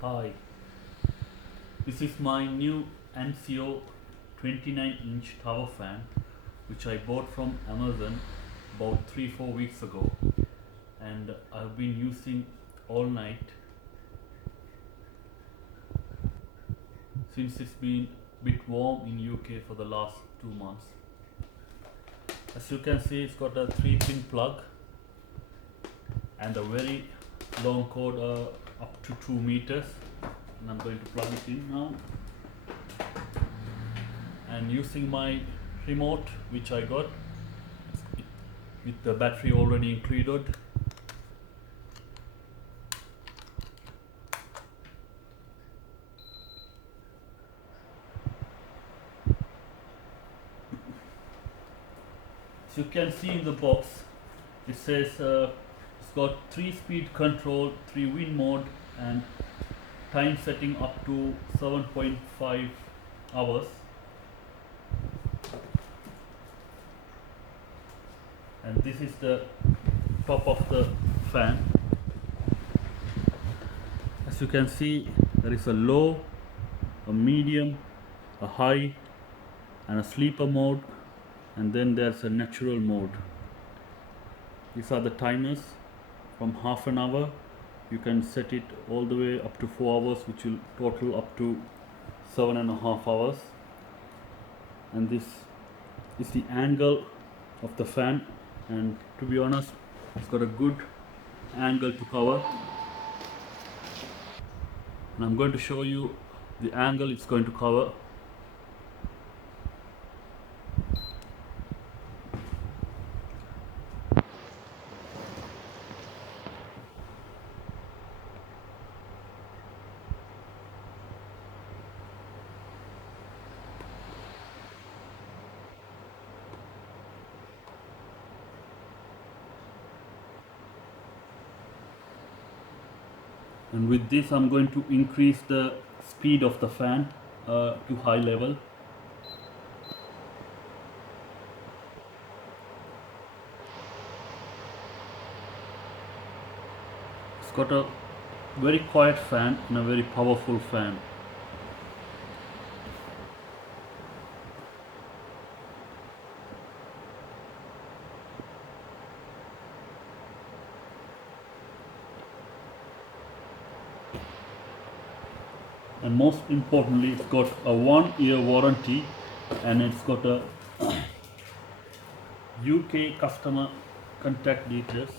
Hi, this is my new Ansio 29-inch tower fan which I bought from Amazon about 3-4 weeks ago, and I've been using all night since it's been a bit warm in UK for the last 2 months. As you can see, it's got a 3-pin plug and a very long cord up to 2 meters, and I'm going to plug it in now. And using my remote which I got with the battery already included, as you can see in the box, it says it's got 3-speed control, 3 wind mode, and time setting up to 7.5 hours. And this is the top of the fan. As you can see, there is a low, a medium, a high, and a sleeper mode, and then there's a natural mode. These are the timers. From half an hour you can set it all the way up to 4 hours, which will total up to 7.5 hours. And this is the angle of the fan, and to be honest, it's got a good angle to cover, and I'm going to show you the angle it's going to cover. And with this I'm going to increase the speed of the fan to high level. It's got a very quiet fan and a very powerful fan. And most importantly, it's got a 1-year warranty, and it's got a UK customer contact details.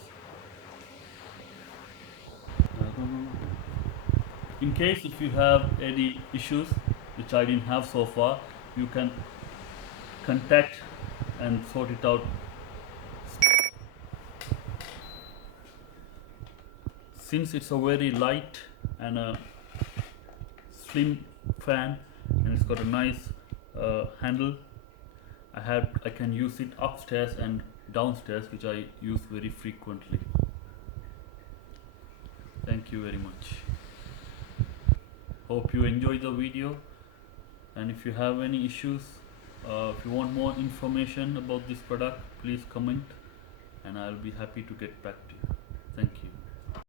In case if you have any issues which I didn't have so far, you can contact and sort it out. Since it's a very light and a slim fan, and it's got a nice handle, I can use it upstairs and downstairs, which I use very frequently. Thank you very much. Hope you enjoy the video, and if you have any issues, if you want more information about this product, please comment and I'll be happy to get back to you. Thank you.